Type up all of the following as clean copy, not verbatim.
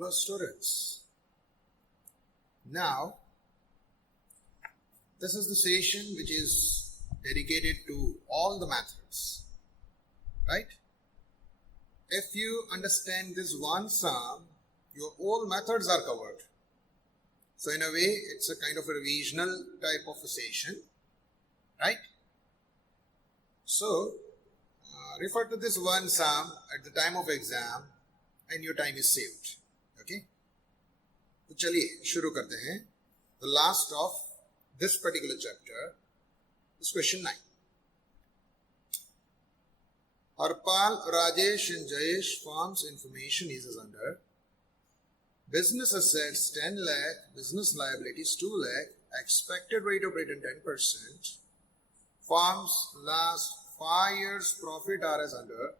Hello students. Now, this is the session which is dedicated to all the methods, right? If you understand this one sum, your all methods are covered. So in a way, it's a kind of a revisional type of a session, right? So, refer to this one sum at the time of exam and your time is saved. Okay? तो चलिए शुरू करते हैं. The last of this particular chapter is question 9. Harpal, Rajesh and Jayesh firms information is as under: business assets 10 lakh, business liabilities 2 lakh, expected rate of return 10%, firms last 5 years profit are as under.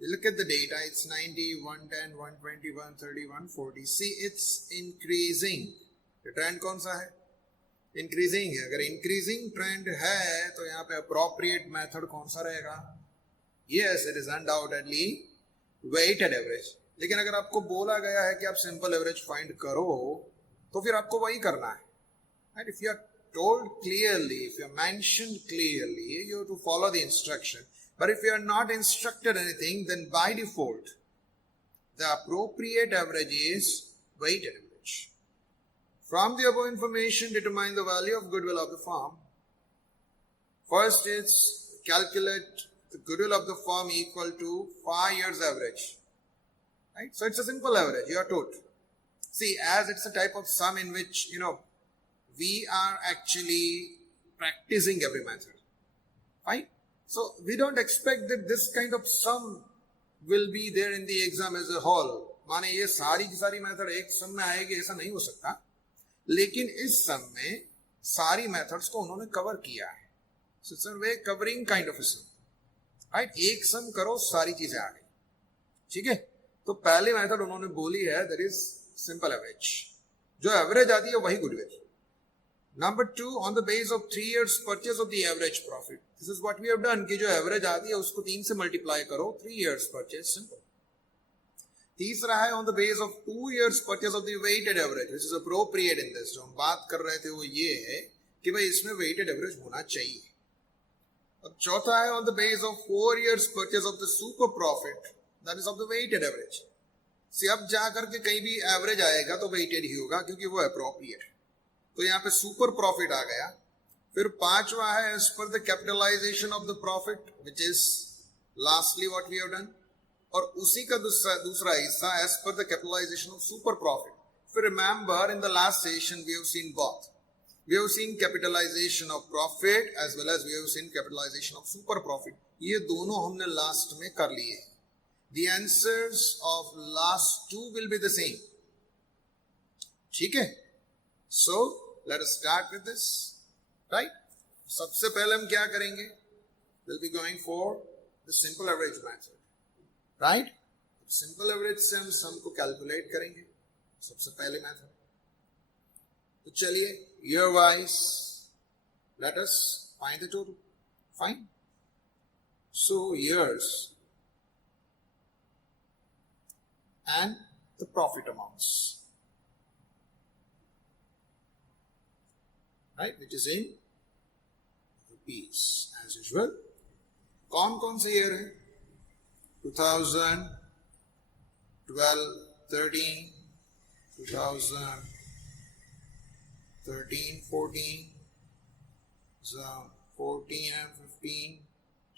You look at the data, it's 90, 110, 120, 130, 140. See, it's increasing. The trend कौन सा है? Increasing है. अगर increasing trend है तो यहाँ पे appropriate method कौन सा रहेगा? Yes, it is undoubtedly weighted average. लेकिन अगर आपको बोला गया है कि आप simple average find करो तो फिर आपको वही करना है. And if you are told clearly, if you are mentioned clearly, you have to follow the instruction. But if you are not instructed anything, then by default, the appropriate average is weighted average. From the above information, determine the value of goodwill of the firm. First is calculate the goodwill of the firm equal to 5 years average. Right? So it's a simple average, you are told. See, as it's a type of sum in which, we are actually practicing every method. Right? So we don't expect that this kind of sum will be there in the exam as a whole. माने ये सारी की सारी method एक सम में आएगी ऐसा नहीं हो सकता, लेकिन इस सम में सारी मेथड्स को उन्होंने कवर किया है. So it's a way covering kind of a sum. Right? एक सम करो सारी चीजें आ गई. ठीक है? तो पहली मेथड उन्होंने बोली है that is simple average. जो एवरेज आती है वही goodwill. Number 2, on the base of 3 years purchase of the average profit. This is what we have done कि जो एवरेज आती है उसको 3 से मल्टीप्लाई करो, 3 years purchase, simple. तीसरा है on the base of 2 years purchase of the weighted average, which is appropriate in this. जो हम बात कर रहे थे वो ये है कि भाई इसमें weighted average होना चाहिए. अब चौथा है on the base of 4 years purchase of the super profit, that is of the weighted average. See, अब जा करके कहीं भी एवरेज आएगा तो weighted ही होगा क्योंकि वो appropriate है. तो यहाँ पे सुपर प्रॉफिट आ गया. फिर पांचवा है as per the capitalisation of the profit which is lastly what we have done, और उसी का दूसरा हिस्सा as per the capitalisation of super profit. फिर remember in the last session we have seen both. We have seen capitalisation of profit as well as we have seen capitalisation of super profit. ये दोनों हमने last में कर लिए. The answers of last two will be the same. ठीक है? So let us start with this, right? सबसे पहले हम क्या करेंगे? We'll be going for the simple average method, right? Simple average से हम sum को calculate करेंगे. सबसे पहले method. तो चलिए year wise let us find the total. Fine. So years and the profit amounts. Right, which is in rupees as usual. कौन से ईयर है? 2012, 13, 2013, 14, 14 and 15,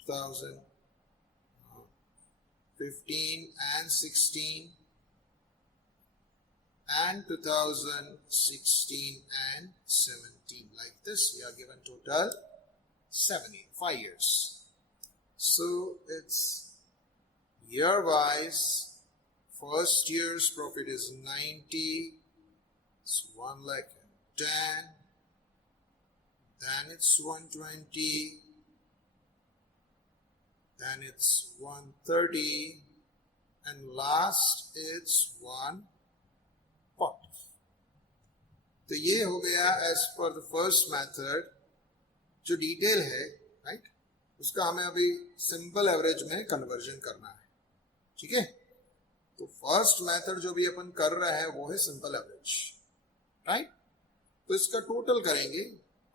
2015 and 16, and 2016 and 17. Like this, we are given total 5 years. So it's year wise. First year's profit is 90. It's 1,10,000. Then it's 120. Then it's 130. And last it's 140. तो ये हो गया as per the first method. जो detail है, right, उसका हमें अभी simple average में कन्वर्जन करना है. ठीक है? तो फर्स्ट मेथड जो भी अपन कर रहे हैं वो है सिंपल एवरेज, राइट? तो इसका टोटल करेंगे,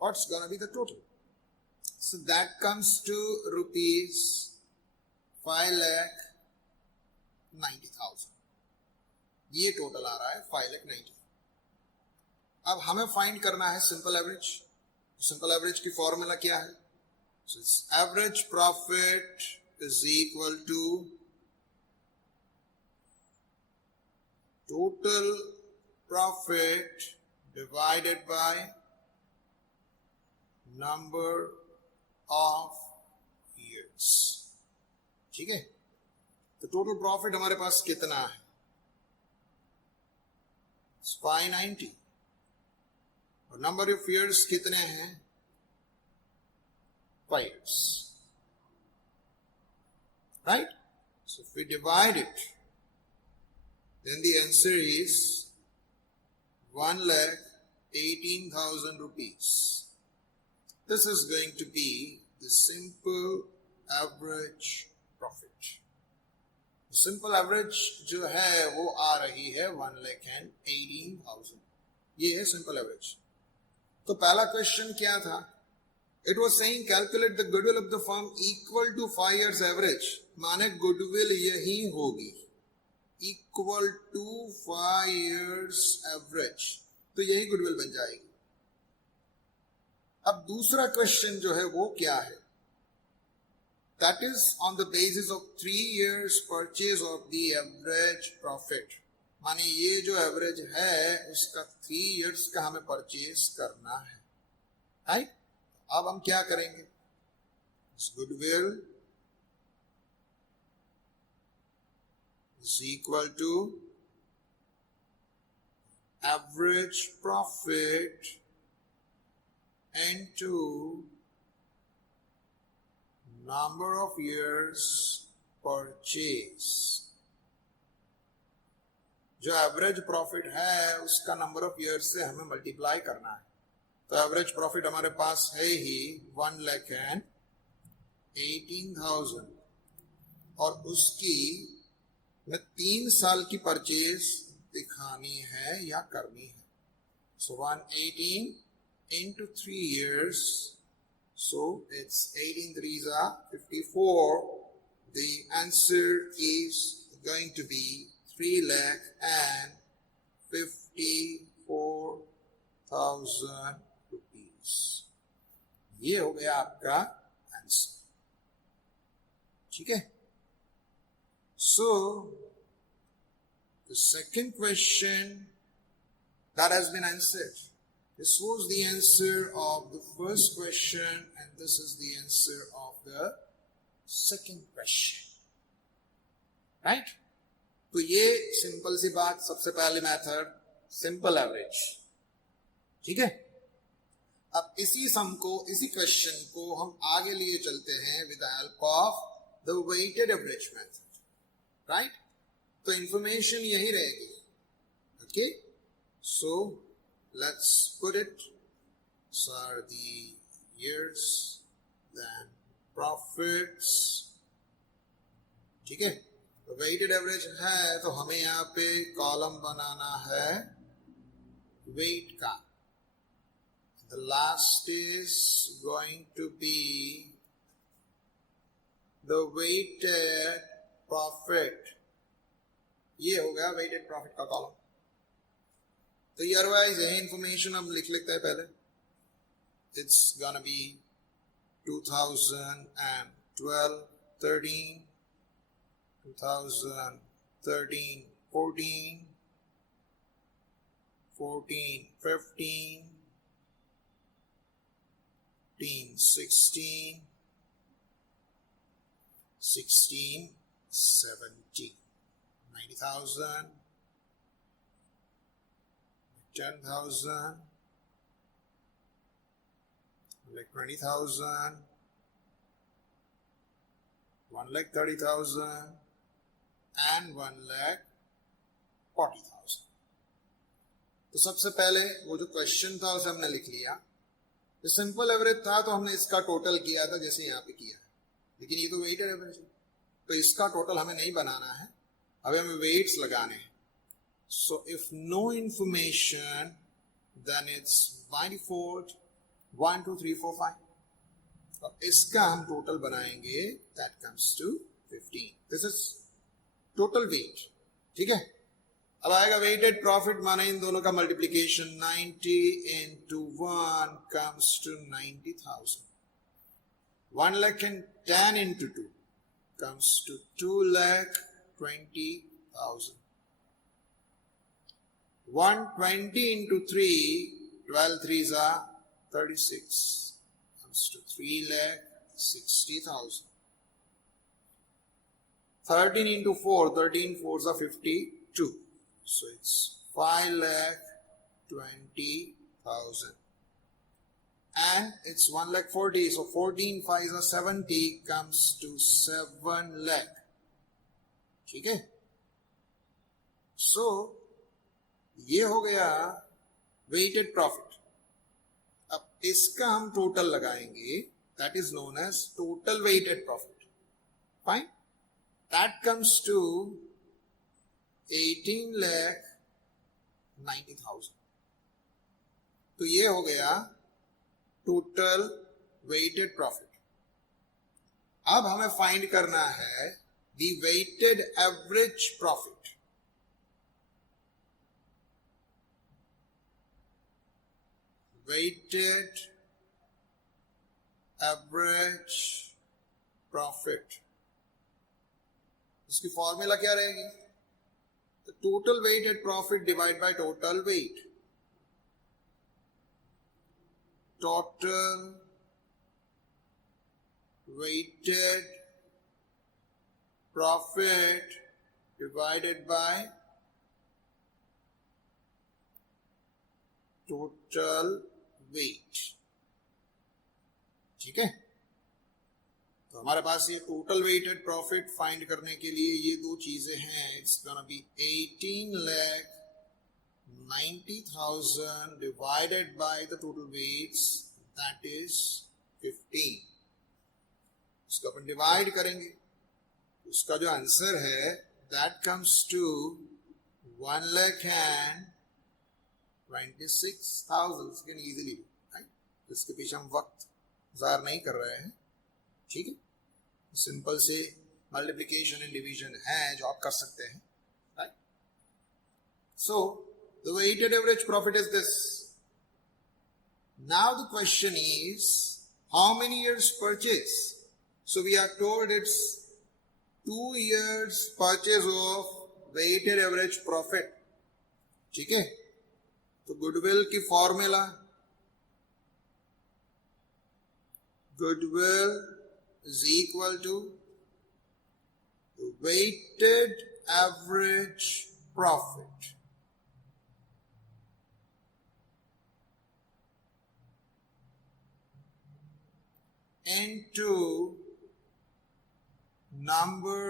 what's gonna be the total? So that comes to rupees 5,90,000। ये टोटल आ रहा है 5,90,000। अब हमें फाइंड करना है सिंपल एवरेज। सिंपल एवरेज की फॉर्मूला क्या है? Average profit is equal to total profit divided by number of years। ठीक है, तो टोटल प्रॉफिट हमारे पास कितना है? 590। और नंबर ऑफ ईयर्स कितने हैं? 5 years, right? So if we divide it, then the answer is 1,18,000 rupees. This is going to be the simple average profit. Simple average जो है वो आ रही है 1,18,000। ये है simple average। तो पहला क्वेश्चन क्या था? It was saying calculate the goodwill of the firm equal to 5 years average। माने goodwill यही होगी इक्वल टू 5 years एवरेज, तो यही गुडविल बन जाएगी। अब दूसरा क्वेश्चन जो है वो क्या है? That is on the basis of 3 years purchase of the average profit. माने ये जो एवरेज है उसका 3 years का हमें परचेज करना है, राइट? अब हम क्या करेंगे? Goodwill is equal to average profit into number of years purchase। जो एवरेज प्रॉफिट है उसका नंबर ऑफ ईयर्स से हमें मल्टीप्लाई करना है। तो एवरेज प्रॉफिट हमारे पास है ही 1,18,000 और उसकी में 3 साल की परचेज दिखानी है या करनी है। सो 118 into 3 years, so it's 18 3s are 54। The answer is going to be 3,54,000 rupees। ये हो गया आपका आंसर, ठीक है? So, the second question that has been answered. This was the answer of the first question and this is the answer of the second question. Right? तो ये simple सी बात, सबसे पहले मेथड सिंपल एवरेज, ठीक है? अब इसी सम को, इसी क्वेश्चन को हम आगे लिए चलते हैं with the help of the weighted average method, right? तो इंफॉर्मेशन यही रहेगी, okay? So let's put it. So are the years, then profits, ठीक है? तो वेटेड एवरेज है तो हमें यहाँ पे कॉलम बनाना है वेट का। The last is going to be the weighted profit। ये हो गया वेटेड प्रॉफिट का कॉलम। तो ईयर वाइज यही इंफॉर्मेशन हम लिख लेते हैं पहले। It's gonna be 2012 13, 2013 14, 14 15, 16, 16 17, 90,000, 10,000, like 20,000, 1,30,000 and 1,40,000। तो सबसे पहले वो जो क्वेश्चन था उसे हमने लिख लिया। जो सिंपल एवरेज था तो हमने इसका टोटल किया था जैसे यहाँ पे किया है, लेकिन ये तो वेटेड एवरेज है तो इसका टोटल हमें नहीं बनाना है, अब हमें वेट्स लगाने हैं. So if no information, then it's by default 1 2 3 4 5. अब इसका हम टोटल बनाएंगे, that comes to 15. This is total weight. ठीक है. अब आएगा वेटेड प्रॉफिट, माना इन दोनों का multiplication. 90 into 1 comes to 90,000. 1,10,000 into 2 comes to 2,20,000. 120 into 3, 12 threes are 36, comes to 3,60,000. 13 into 4, 13 fours are 52. So it's 5,20,000. And it's 1,40,000. So 14 fives are 70, comes to 7 lakh. ठीक है. So ये हो गया वेटेड प्रॉफिट. अब इसका हम टोटल लगाएंगे, that is known as total weighted profit. Fine. That comes to 18,90,000. तो ये हो गया टोटल वेटेड प्रॉफिट. अब हमें फाइंड करना है the weighted average profit. Weighted average profit. इसकी फॉर्मूला क्या रहेगी? The total weighted profit divided by total weight. Total weighted profit divided by total weight. ठीक है. तो हमारे पास ये टोटल वेटेड प्रॉफिट फाइंड करने के लिए ये दो चीजें हैं. It's gonna be 18,90,000 divided by the total weights, that is 15. इसको अपन डिवाइड करेंगे, उसका जो आंसर है that comes to 1,26,000. Can easily, इसके पीछे हम वक्त ज़ाहिर नहीं कर रहे हैं. ठीक है. सिंपल से मल्टीप्लिकेशन एंड डिवीजन है जो आप कर सकते हैं. Right. So the weighted average profit is this. Now the question is how many years purchase. So we are told it's 2 years purchase of weighted average profit. ठीक है. तो गुडविल की formula, goodwill is equal to the weighted average profit into number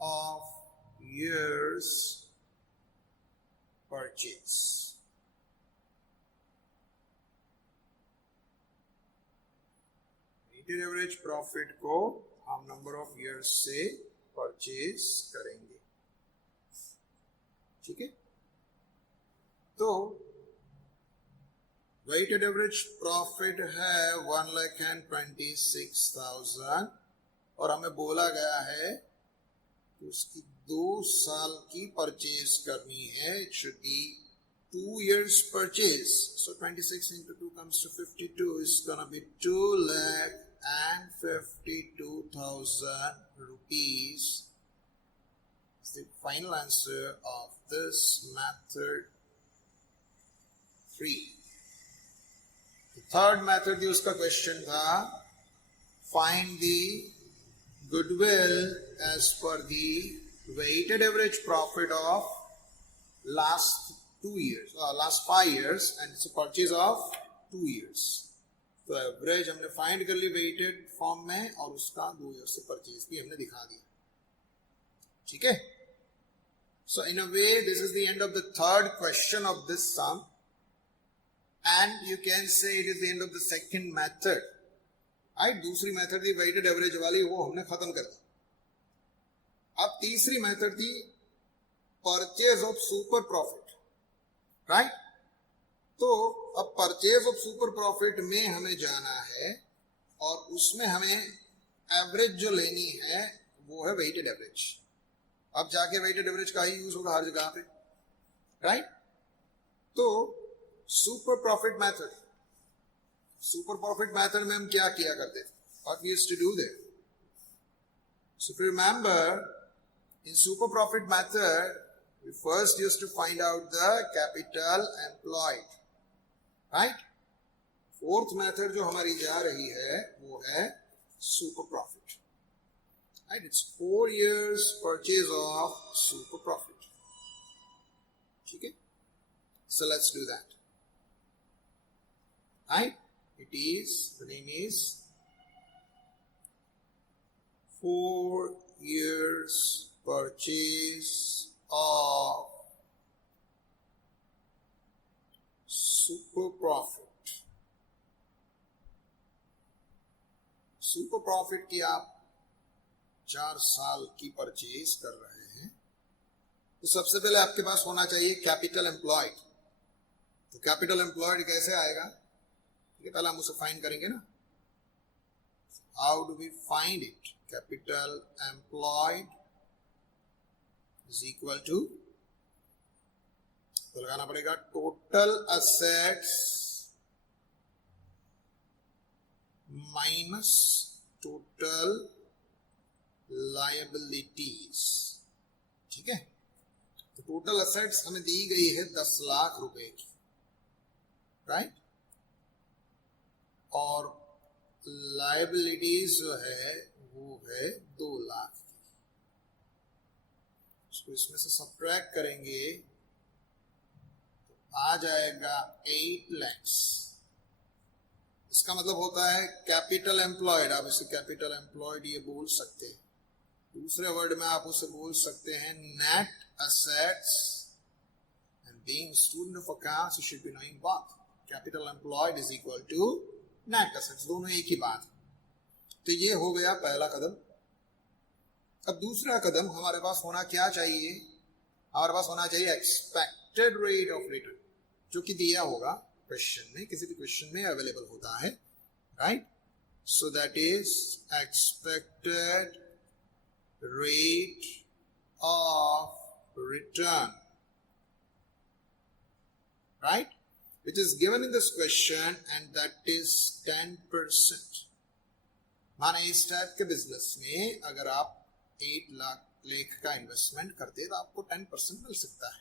of years purchase. Weighted average profit को हम number of years से purchase करेंगे. ठीक है. तो वेटेड एवरेज प्रॉफिट है 1,26,000 और हमें बोला गया है कि उसकी 2 साल की परचेज करनी है. It should be 2 years purchase. So 26 into 2 comes to 52. It's gonna be 2,52,000 rupees. It's the final answer of this method 3. The third method use का question था find the goodwill as per the weighted average profit of last 2 years, last 5 years, and it's a purchase of 2 years. तो average हमने find कर ली weighted form में और उसका 2 year से purchase भी हमने दिखा दिया. ठीक है. So in a way this is the end of the third question of this sum and you can say it is the end of the second method. आई दूसरी मेथड दी वेटेड एवरेज वाली वो हमने खत्म कर दी. अब तीसरी मेथड थी purchase of super profit, right. तो अब परचेज ऑफ सुपर प्रॉफिट में हमें जाना है और उसमें हमें एवरेज जो लेनी है वो है वेटेड एवरेज। अब जाके वेटेड एवरेज का ही यूज होगा हर जगह पे, राइट। तो super profit method, super profit method में हम क्या किया करते थे, what we used to do there. So if you remember, in super profit method, we first used to find out the capital employed, right? Fourth method जो हमारी जा रही है वो है super profit, right? It's 4 years purchase of super profit. ठीक है? So let's do that. Right? It is, the name is 4 years purchase of super profit. Super profit की आप 4 साल की परचेज कर रहे हैं, तो सबसे पहले आपके पास होना चाहिए कैपिटल एम्प्लॉयड। तो कैपिटल एम्प्लॉयड कैसे आएगा, ठीक है, पहले हम उसे फाइंड करेंगे ना। How do we find it? Capital employed is equal to, तो लगाना पड़ेगा total assets minus total liabilities, ठीक है। तो टोटल असेट्स हमें दी गई है 10 लाख रुपए की, राइट, और लायबिलिटीज जो है वो है 2 लाख की। इसको इसमें से सब्ट्रैक्ट करेंगे तो आ जाएगा 8 lakhs। इसका मतलब होता है कैपिटल एम्प्लॉयड, आप इसे कैपिटल एम्प्लॉयड ये बोल सकते हैं। दूसरे वर्ड में आप उसे बोल सकते हैं net assets, and being student of accounts you should be knowing both. Capital employed is equal to net assets, दोनों एक ही बात है। तो ये हो गया पहला कदम। अब दूसरा कदम हमारे पास होना क्या चाहिए, हमारे पास होना चाहिए एक्सपेक्टेड रेट ऑफ रिटर्न, जो कि दिया होगा क्वेश्चन में, किसी भी क्वेश्चन में अवेलेबल होता है, right. So that is expected rate of return, right, which is given in this question, and that is 10%. माने इस टाइप के बिजनेस में अगर आप 8 लाख का इन्वेस्टमेंट करते हैं तो आपको 10% मिल सकता है।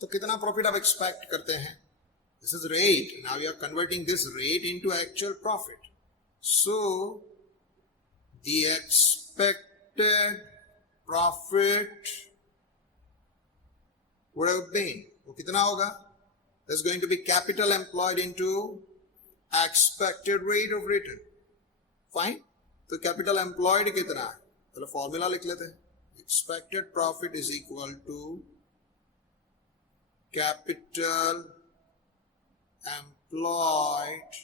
तो कितना प्रॉफिट आप एक्सपेक्ट करते हैं? This is rate, now we are converting this rate into actual profit. So the expected profit would have been, वो कितना होगा? There's going to be capital employed into expected rate of return. Fine. तो capital employed कितना है? चलो formula लिख लेते हैं। Expected profit is equal to capital employed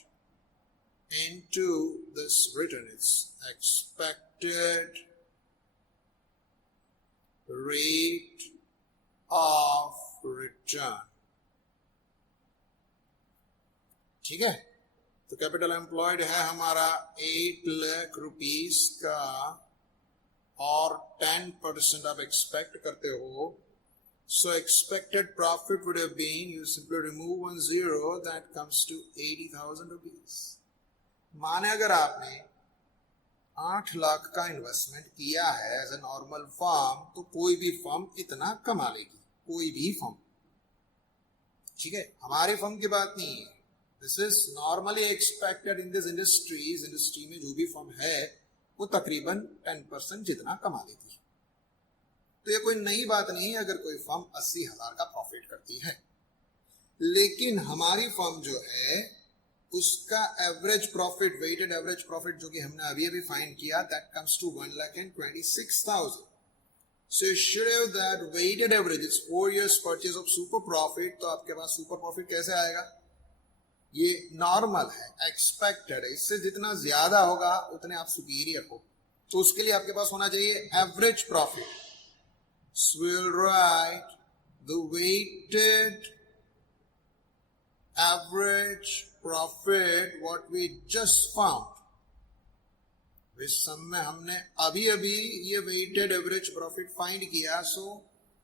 into this return. It's expected rate of return. ठीक है, तो कैपिटल एम्प्लॉयड है हमारा 8 लाख रुपीस का और 10% आप एक्सपेक्ट करते हो। So expected profit would have been, you simply remove 1 0, that comes to 80,000 rupees. माने अगर आपने 8 लाख का इन्वेस्टमेंट किया है एज ए नॉर्मल फर्म, तो कोई भी फर्म इतना कमा लेगी, कोई भी फर्म, ठीक है। हमारे फर्म की बात नहीं है, This is normally expected in this industries, industry में जो भी फर्म है वो तकरीबन 10% जितना कमा लेती है। तो ये कोई नई बात नहीं है अगर कोई फर्म 80,000 का प्रॉफिट करती है, लेकिन हमारी फर्म जो है उसका average profit, weighted average profit जो कि हमने अभी अभी फाइंड किया, that comes to 1,26,000। So you should have that weighted average. It's 4 years purchase of super profit. तो आपके पास सुपर प्रॉफिट कैसे आएगा? ये नॉर्मल है, एक्सपेक्टेड है, इससे जितना ज्यादा होगा उतने आप सुपीरियर हो। तो उसके लिए आपके पास होना चाहिए average profit. So we'll write the weighted average profit what we just found. इस समय हमने अभी अभी ये वेटेड एवरेज प्रॉफिट फाइंड किया. So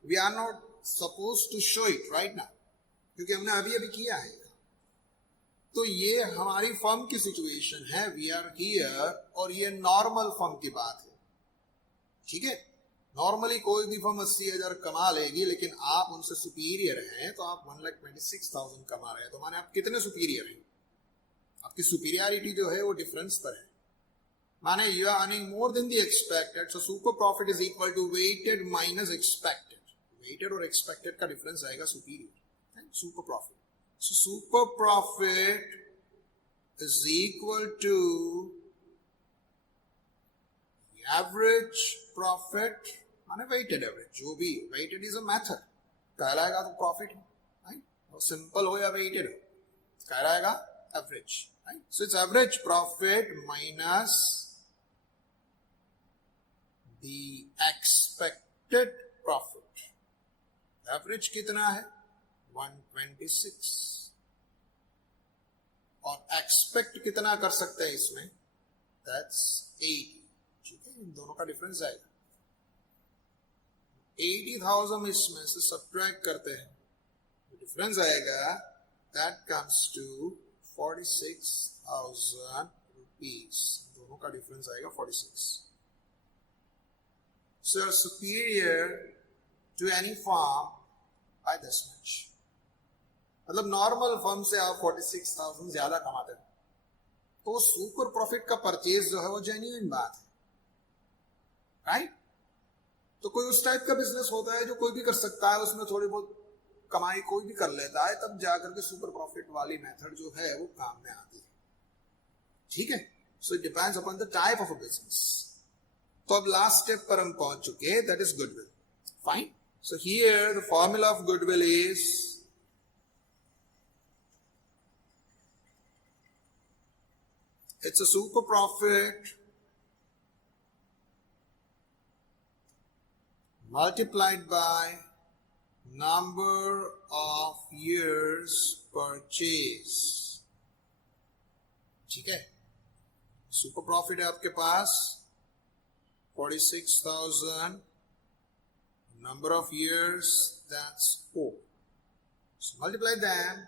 we are not suppose to show it right now, क्योंकि हमने अभी अभी किया है. तो ये हमारी फर्म की सिचुएशन है, वी आर हियर, और ये नॉर्मल फर्म की बात है. ठीक है, नॉर्मली कोई भी फर्म 80,000 कमा लेगी, लेकिन आप उनसे सुपीरियर हैं, तो आप 1,26,000 कमा रहे हैं, तो माने आप कितने सुपीरियर हैं. आपकी सुपीरियरिटी जो है वो डिफरेंस पर है. माने you are earning more than the expected, so super profit is equal to weighted minus expected. Weighted और expected का difference आएगा superior, right? Super profit. So super profit is equal to the average profit, माने weighted average. जो भी weighted is a method, कहलाएगा तो profit, right? और simple हो या weighted हो, कहलाएगा average, right? So it's average profit minus the expected profit. Average कितना है? 126. और expect कितना कर सकते हैं इसमें? That's 80. ठीक है, इन दोनों का डिफरेंस आएगा. 80,000 इसमें से सब्ट्रैक्ट करते हैं, डिफरेंस आएगा. That comes to 46,000 rupees. दोनों का डिफरेंस आएगा 46. So you're superior to any firm by this much. मतलब नॉर्मल फर्म से आप 46,000 ज्यादा कमाते हैं, तो सुपर प्रॉफिट का परचेज जो है वो जेन्युइन बात है, राइट? तो कोई उस टाइप का बिजनेस होता है जो कोई भी कर सकता है, उसमें थोड़ी बहुत कमाई कोई भी कर लेता है, तब जाकर के सुपर प्रॉफिट वाली मेथड जो है वो काम में आती है. ठीक है, so it depends upon the type of a business. तो अब लास्ट स्टेप पर हम पहुंच चुके, that is goodwill. Fine. So here the formula of goodwill is it's a super profit multiplied by number of years purchase. ठीक है, super profit है आपके पास 46,000, number of years, that's 4. So multiply them,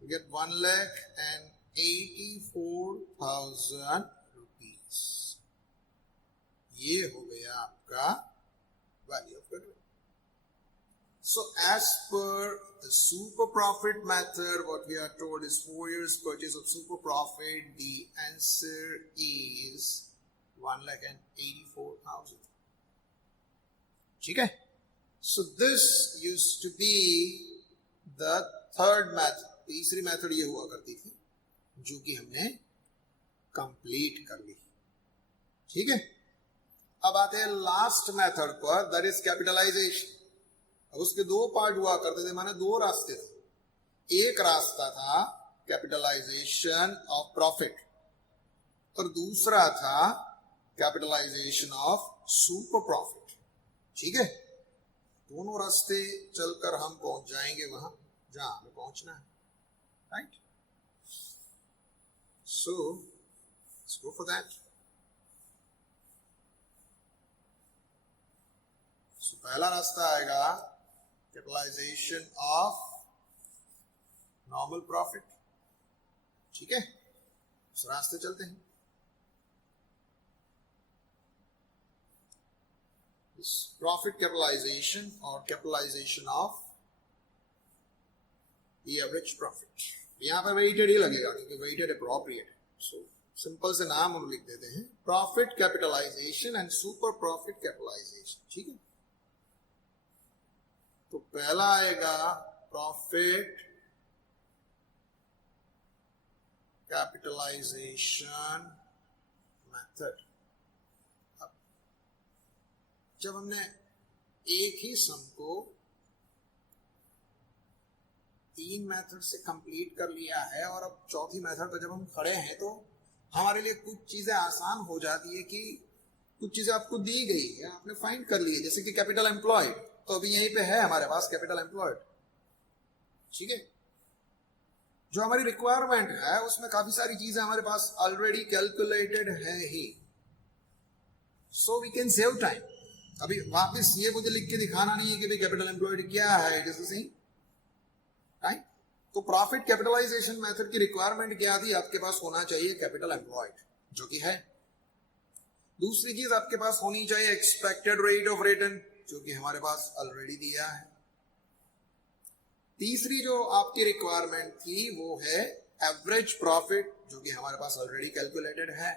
you get 1,84,000 rupees. ये हो गया आपका value of goodwill. So as per the super profit method, what we are told is 4 years purchase of super profit. The answer is 1,84,000. ठीक है, so this used to be the third method. तीसरी method ये हुआ करती थी जो कि हमने कंप्लीट कर ली. ठीक है, अब आते हैं लास्ट मेथड पर, दैट इज कैपिटलाइजेशन. अब उसके दो पार्ट हुआ करते थे, माने दो रास्ते थे. एक रास्ता था कैपिटलाइजेशन ऑफ प्रॉफिट और दूसरा था कैपिटलाइजेशन ऑफ सुपर प्रॉफिट. ठीक है, दोनों रास्ते चलकर हम पहुंच जाएंगे वहां जहां हमें पहुंचना है, right? So let's go for that. So पहला रास्ता आएगा कैपिटलाइजेशन ऑफ नॉर्मल प्रॉफिट. ठीक है, उस रास्ते चलते हैं. Profit capitalization or capitalization of the average profit. यहां पर weighted ही लगेगा क्योंकि weighted appropriate है. So सिंपल से नाम हम लिख देते हैं profit capitalisation and super profit capitalisation. ठीक है, तो पहला आएगा प्रॉफिट कैपिटलाइजेशन मेथड. जब हमने एक ही सम को 3 मेथड से कंप्लीट कर लिया है और अब चौथी मेथड पर जब हम खड़े हैं तो हमारे लिए कुछ चीजें आसान हो जाती है कि कुछ चीजें आपको दी गई है, आपने फाइंड कर ली है, जैसे कि कैपिटल एम्प्लॉयड, तो अभी यहीं पे है हमारे पास कैपिटल एम्प्लॉयड, ठीक है। जो हमारी रिक्वायरमेंट है उसमें काफी सारी चीजें हमारे पास ऑलरेडी कैलकुलेटेड है ही, so we can save time. अभी वापस ये मुझे लिख के दिखाना नहीं है कि भाई कैपिटल एम्प्लॉयड क्या है, जैसे सही राइट। तो प्रॉफिट कैपिटलाइजेशन मेथड की रिक्वायरमेंट क्या थी, आपके पास होना चाहिए कैपिटल एम्प्लॉयड, जो कि है। दूसरी चीज आपके पास होनी चाहिए एक्सपेक्टेड रेट ऑफ रिटर्न, जो कि हमारे पास ऑलरेडी दिया है। तीसरी जो आपकी रिक्वायरमेंट थी वो है एवरेज प्रॉफिट, जो कि हमारे पास ऑलरेडी कैलकुलेटेड है।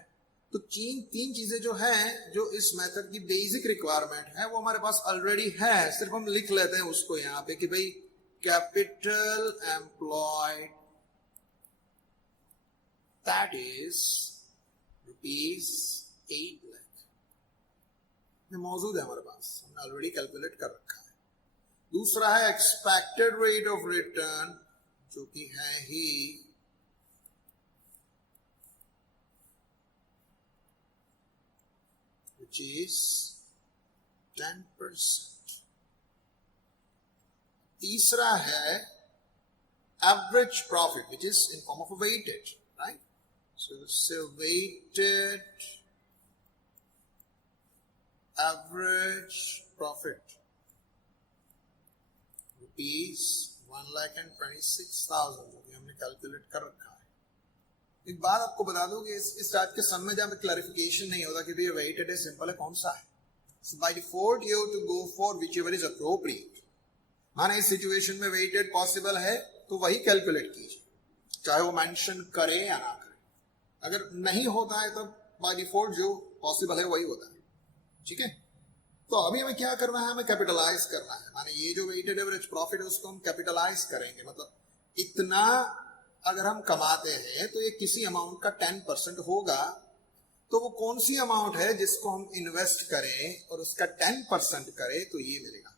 तो तीन चीजें जो हैं, जो इस मेथड की बेसिक रिक्वायरमेंट है, वो हमारे पास ऑलरेडी है। सिर्फ हम लिख लेते हैं उसको यहां पे कि भाई capital employed that is ₹8 lakh, मौजूद है हमारे पास, हमने ऑलरेडी कैलकुलेट कर रखा है। दूसरा है एक्सपेक्टेड रेट ऑफ रिटर्न, जो कि है ही which is 10%. तीसरा है average profit, which is in form of a weighted, right? So let's say weighted average profit ₹1,26,000, जो कि हमने कैलकुलेट कर रखा है। एक बात आपको बता दूं कि इस टाइप के सम में जहां पे क्लैरिफिकेशन नहीं होता कि भैया वेटेड है सिंपल है कौन सा है, so by default you have to go for whichever is appropriate। माने इस सिचुएशन में वेटेड पॉसिबल है तो वही कैलकुलेट कीजिए, चाहे वो मेंशन करे या ना करे। अगर नहीं होता है तब बाय डिफॉल्ट जो पॉसिबल है वही होता है, ठीक है। तो अभी हमें क्या करना है, हमें कैपिटलाइज करना है। माने ये जो वेटेड एवरेज प्रॉफिट है उसको हम कैपिटलाइज करेंगे, मतलब इतना अगर हम कमाते हैं तो ये किसी अमाउंट का 10% होगा, तो वो कौन सी अमाउंट है जिसको हम इन्वेस्ट करें और उसका 10% करें तो ये मिलेगा।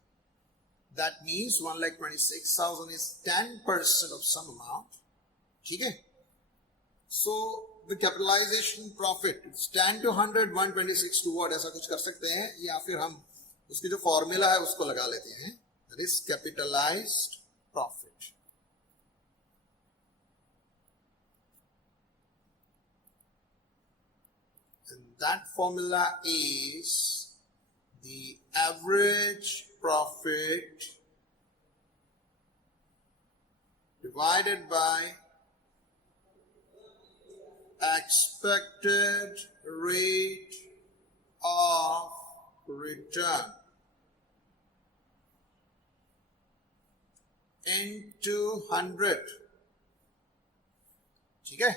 That means 1,26,000 is 10% of some amount, ठीक है। So the capitalisation profit 10 to 100 126 to what, ऐसा कुछ कर सकते हैं, या फिर हम उसकी जो फॉर्मूला है उसको लगा लेते हैं, that is capitalised profit. And that formula is the average profit divided by expected rate of return into 100, ठीक है।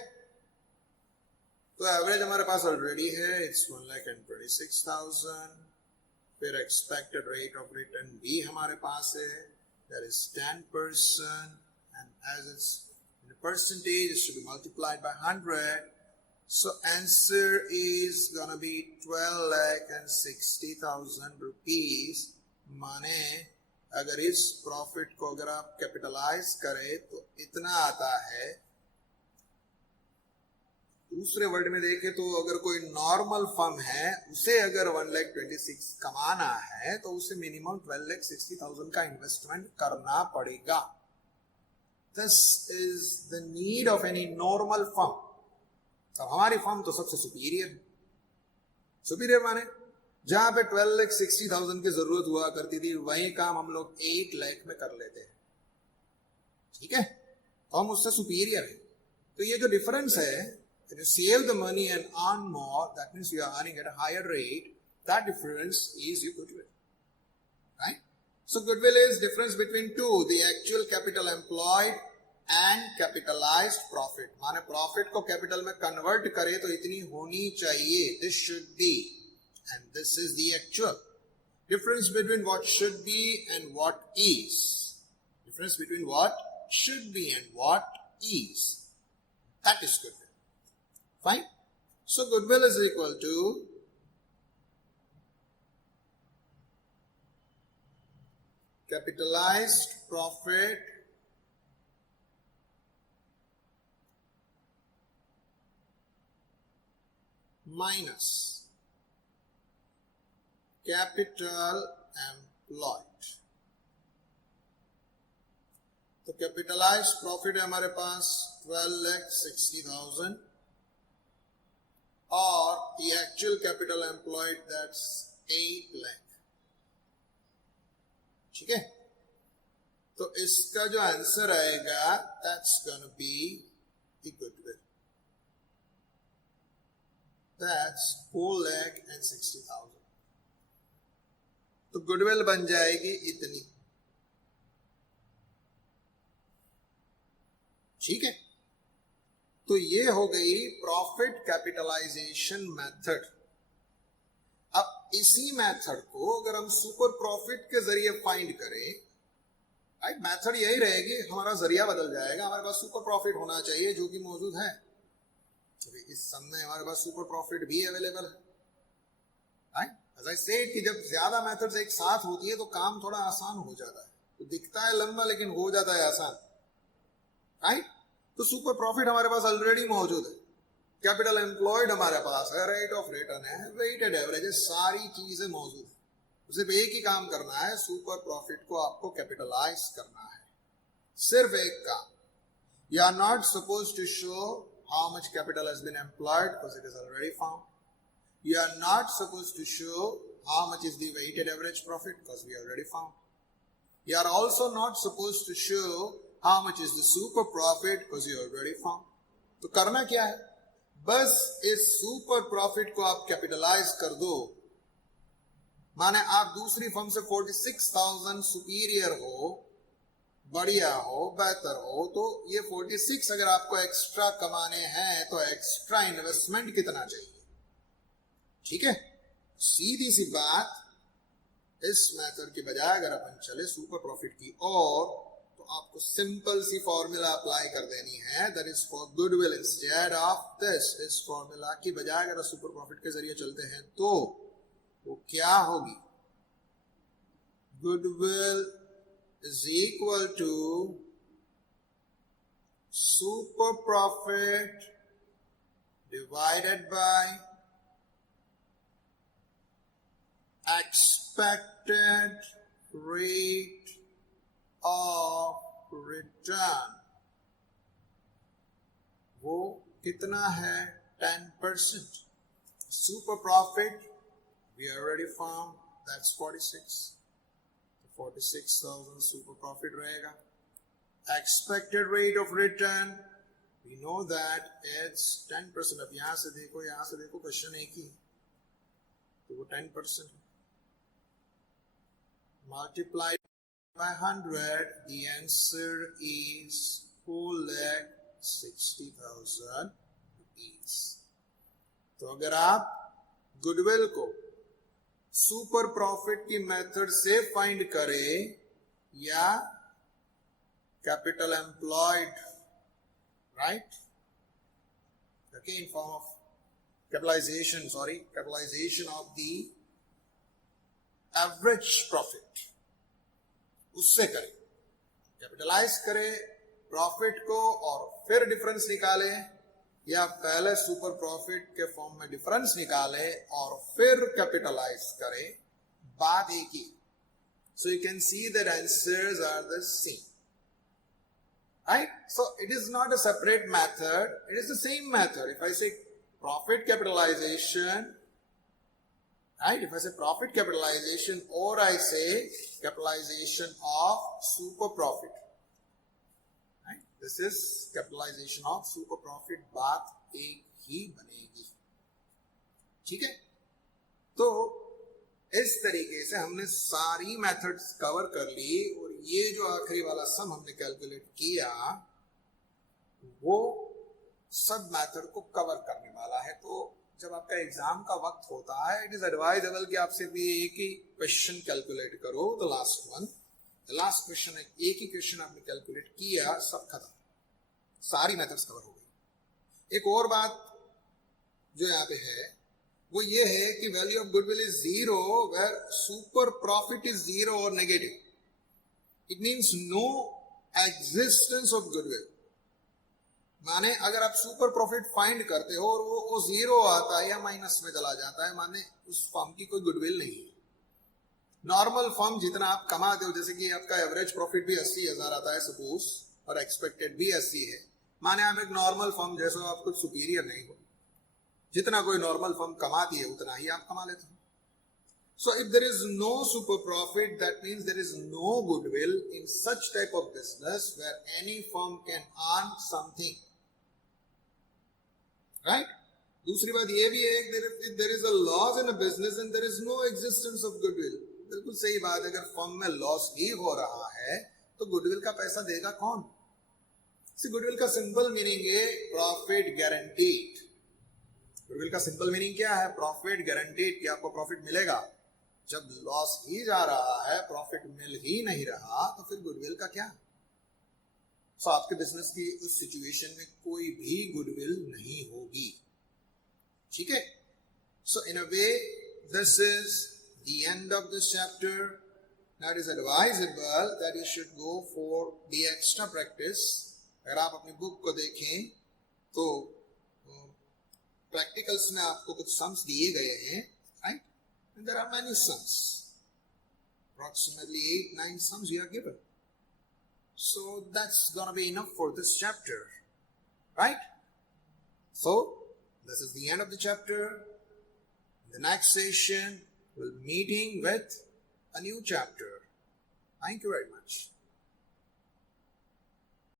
तो एवरेज हमारे पास ऑलरेडी है, इट्स 1,26,000। फिर एक्सपेक्टेड रेट ऑफ रिटर्न भी हमारे पास है, that is 10%, and as it's in percentage is to be multiplied by 100, so answer is gonna be 12,60,000 rupees। माने अगर इस प्रॉफिट को अगर आप कैपिटलाइज करें तो इतना आता है। दूसरे वर्ड में देखें तो अगर कोई नॉर्मल फर्म है उसे अगर 1,26,000 कमाना है तो उसे मिनिमम 12,60,000 का इन्वेस्टमेंट करना पड़ेगा। This is the need of any normal firm। अब हमारी फर्म तो सबसे सुपीरियर माने जहां पे 12,60,000 की जरूरत हुआ करती थी वही काम हम लोग 8 लाख में कर लेते हैं, ठीक है। तो हम उससे सुपीरियर है। तो ये जो डिफरेंस है, when you save the money and earn more, that means you are earning at a higher rate, that difference is your goodwill, right? So goodwill is difference between two, the actual capital employed and capitalized profit। माने profit को capital में convert करे तो इतनी होनी चाहिए, this should be, and this is the actual difference between what should be and what is, difference between what should be and what is, that is goodwill, fine। So goodwill is equal to capitalized profit minus capital employed. तो capitalise profit है हमारे पास 12,60,000 और ये actual capital employed that's 8 lakh. ठीक है, तो इसका जो आंसर आएगा that's gonna be the goodwill, that's 4,60,000। तो गुडविल बन जाएगी इतनी। ठीक है, तो ये हो गई प्रॉफिट कैपिटलाइजेशन मेथड। अब इसी मेथड को अगर हम सुपर प्रॉफिट के जरिए फाइंड करें, राइट, मेथड यही रहेगी, हमारा जरिया बदल जाएगा। हमारे पास सुपर प्रॉफिट होना चाहिए जो कि मौजूद है। इस समय हमारे पास सुपर प्रॉफिट भी अवेलेबल है, राइट। एज आई सेड कि जब ज्यादा मेथड्स एक साथ होती है तो काम थोड़ा आसान हो जाता है। तो दिखता है लंबा लेकिन हो जाता है आसान, राइट। तो सुपर प्रॉफिट हमारे पास ऑलरेडी मौजूद है, कैपिटल एम्प्लॉयड हमारे पास है, रेट ऑफ रिटर्न है, वेटेड एवरेज है, सारी चीजें मौजूद है। सिर्फ एक ही काम करना है, सुपर प्रॉफिट को आपको कैपिटलाइज करना है। सिर्फ एक काम, you are not suppose to show how much capital has been employed because it is already found. You are not supposed to show how much is the weighted average profit because we already found. You are also not supposed to show how much is the super profit because you already found. तो करना क्या है, बस इस super profit को आप capitalise कर दो। माने आप दूसरी फर्म से 46,000 सुपीरियर हो, बढ़िया हो, बेहतर हो, तो ये 46 अगर आपको एक्स्ट्रा कमाने हैं तो एक्स्ट्रा इन्वेस्टमेंट कितना चाहिए। ठीक है, सीधी सी बात, इस मेथड के बजाय अगर अपन चले सुपर प्रॉफिट की ओर, तो आपको सिंपल सी फॉर्मूला अप्लाई कर देनी है, that is for goodwill instead of this. इस फॉर्मूला की बजाय अगर सुपर प्रॉफिट के जरिए चलते हैं तो वो क्या होगी, goodwill is equal to super profit divided by expected rate of return। वो कितना है, 10%। super profit we already found, that's 46। 46,000 super profit रहेगा। Expected rate of return we know that it's 10%। अब यहां से देखो, यहां से देखो, क्वेश्चन एक ही, तो वो 10% multiplied by 100, the answer is 4,60,000 rupees। तो अगर आप गुडविल को सुपर प्रॉफिट की मेथड से फाइंड करें या capital employed, right, okay, in form of capitalisation of the average profit, उससे करें, कैपिटलाइज करें प्रॉफिट को और फिर डिफरेंस निकालें, या पहले सुपर प्रॉफिट के फॉर्म में डिफरेंस निकाले और फिर कैपिटलाइज करें, बात एक ही। So you can see that answers are the same, right. So it is not a separate method, it is the same method. If I say profit capitalisation, right, if I say profit capitalisation और I say capitalisation of super profit, this is capitalisation of super profit, बात एक ही बनेगी। ठीक है, तो इस तरीके से हमने सारी मेथड्स कवर कर ली और ये जो आखिरी वाला सम हमने कैलकुलेट किया वो सब मेथड को कवर करने वाला है। तो जब आपका एग्जाम का वक्त होता है, इट इज एडवाइजेबल कि आप सिर्फ एक ही क्वेश्चन कैलकुलेट करो, the last one, the last question, एक ही क्वेश्चन आपने कैलकुलेट किया, सब खत्म, सारी मेथड्स कवर हो गई। एक और बात जो यहाँ पे है वो ये है कि value of goodwill is zero where super profit is zero और negative. It means no existence of goodwill. माने अगर आप सुपर प्रॉफिट फाइंड करते हो और वो जीरो आता है या माइनस में चला जाता है, माने उस फर्म की कोई गुडविल नहीं है। नॉर्मल फर्म जितना आप कमाते हो, जैसे कि आपका एवरेज प्रॉफिट भी 80,000 आता है सपोज, और एक्सपेक्टेड भी 80 है, माने आप एक नॉर्मल फर्म जैसे आप कुछ सुपीरियर नहीं हो, जितना कोई नॉर्मल फर्म कमाती है उतना ही आप कमा लेते हो. So if there is no super profit, that means there is no goodwill in such type of business where any firm can earn something. Right? दूसरी बात ये भी है कि there is a loss in a business and there is no existence of goodwill. बिल्कुल सही बात है. अगर फर्म में लॉस ही हो रहा है तो गुडविल का पैसा देगा कौन? गुडविल का सिंपल मीनिंग है प्रॉफिट गारंटीड. गुडविल का सिंपल मीनिंग क्या है? प्रॉफिट गारंटीड, कि आपको प्रॉफिट मिलेगा. जब लॉस ही जा रहा है, प्रॉफिट मिल ही नहीं रहा, तो फिर गुडविल का क्या? सो आपके बिजनेस की उस सिचुएशन में कोई भी गुडविल नहीं होगी. ठीक है? So in a way this is the end of this chapter. Now it is advisable that you should go for the extra practice. अगर आप अपनी बुक को देखें तो प्रैक्टिकल्स में आपको कुछ सम्स दिए गए हैं, right? And there are many sums. Approximately 8-9 sums we are given. So that's gonna be enough for this chapter, right? So this is the end of the chapter. In the next session, we'll be meeting with a new chapter. Thank you very much.